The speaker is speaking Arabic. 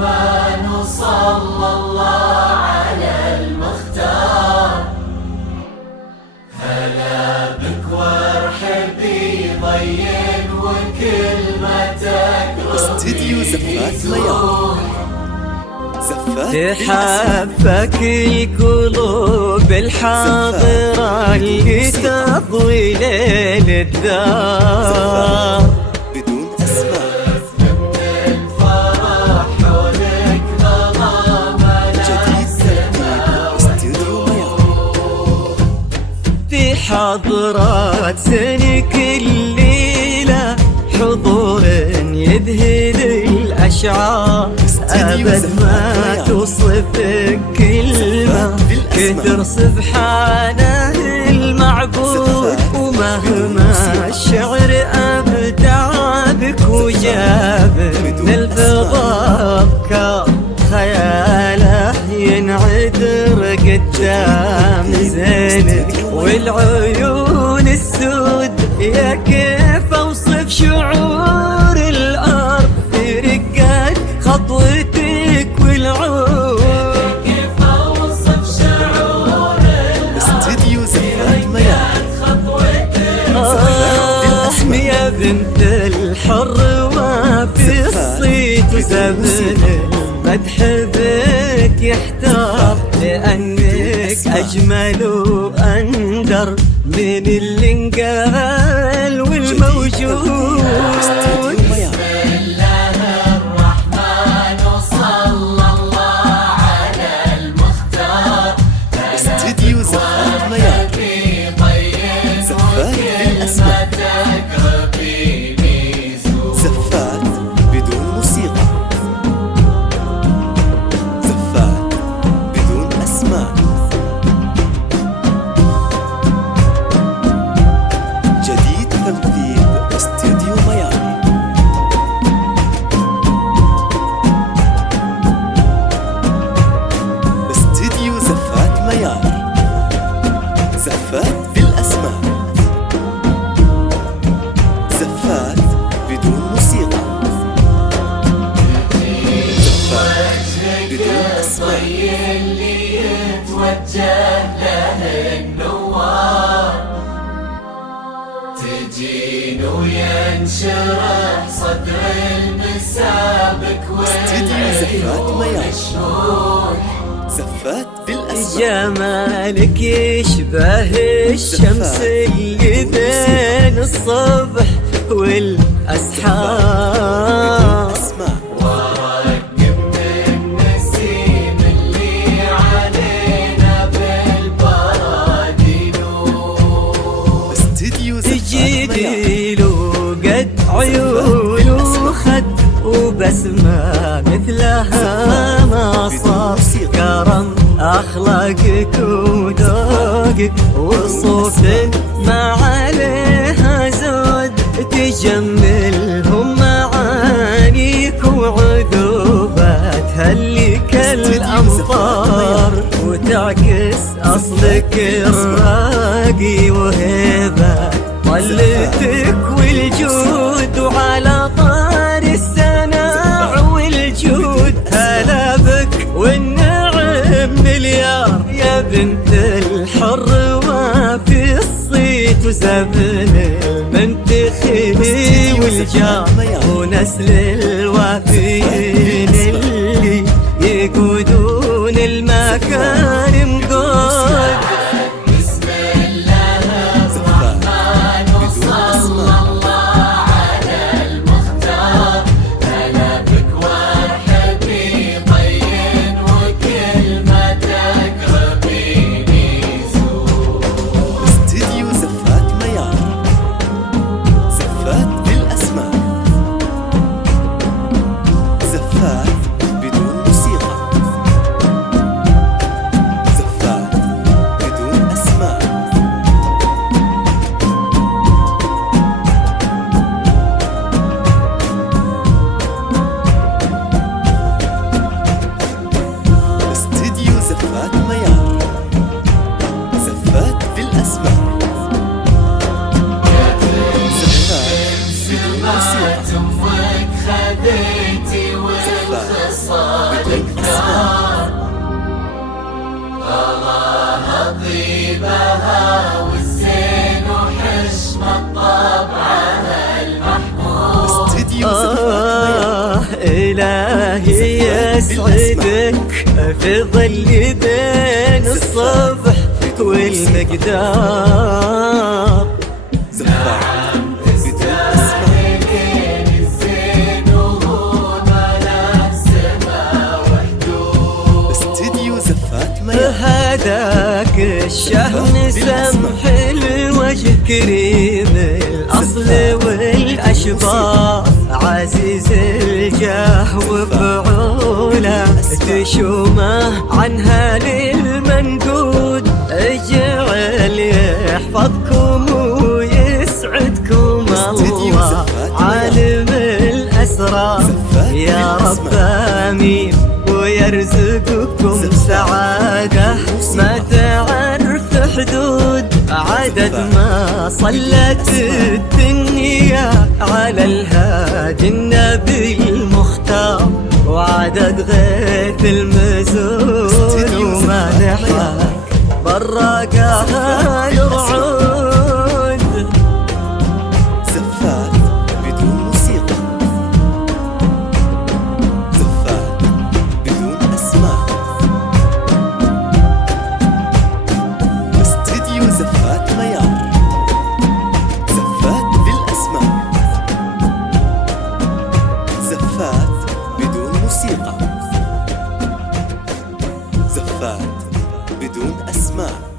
الرحمن صلى الله على المختار. هلا بك وارحبي ضين وكلمتك استديو زفات ميار. تحبك القلوب الحاضرة اللي تضوي ليل الدار بدون أسماء. من الفرح حولك ظلام جديد ترتيب استديو ميار. في حضرات سنك الليلة حضور يذهل الأشعار. أبد ما توصفك كلمة كثر سبحانه المعبود. ومهما الشعر أبدع بك وجاب من الفضاء أفكار خياله ينعذر قدام زينك والعيون السود. يا كيف أوصف شعور الأرض في رقات خطوتك والعود. كيف أوصف شعور استديو زفات ميار. يا بنت الحر وفي الصيت وزمن المدح بك يحتار. لأنك أجمل وأندر من اللي انقال والموجود. استديو زفات ميار. زفات بالأسماء. زفات بدون موسيقى. زفات بدون أسماء. جديد ترتيب استديو ميار. استديو زفات ميار. زفات بالأسماء. زفات بدون موسيقى. زفات بدون أسماء. اللي يتوجه له النوار تجين وينشرح صدر المسابك استديو زفات ميار. والمشهور. زفات بالأسماء. جمالك يشبه الشمس اللي بين الصبح والأسحار. أسماء. ورقم من نسيم اللي علينا بالبراد نور. استديو زفات ميار. تجيله قد عيون وخد وبسمة مثلها ما صار. كرم أخلاقك وذوقك وصوت ما عليها زود. تجملهم معانيك وعذوباتها اللي كالأمطار. وتعكس أصلك الراقي وهبة طلتك والجود. وعلى طار السناع والجود هلا بك والنعم مليار. يا بنت الحر وفي الصيت وزمن المنتخي والجار. ونسل الوافيين اللي يقودون المكارم قود. بسم الله الرحمن صلى الله على المختار. هلا بك وارحبي ضين وكلمتك ربيني زور. استديو زفات ميار. زفات بالأسماء. زفات إلهي يسعدك في ظل بين الصبح والمقدار. زفات بدون أسماء استديو زفات ميار. هذاك الشهن سمح الوجه كريم الأصل والأشبار، عزيز الجاه وفعوله تشومه عنها للمنقود. اجعل يحفظكم ويسعدكم الله عالم الأسرار يا رب آمين، ويرزقكم سعادة ما تعرف حدود. عدد ما صلت الدنيا على الهادي النبي المختار، وعدد غيث المزون وما نحاك براقها الرعود. زفات بدون موسيقى، زفات بدون أسماء. استديو زفات ميار. زفات بالأسماء، زفات بدون موسيقى، زفات بدون أسماء.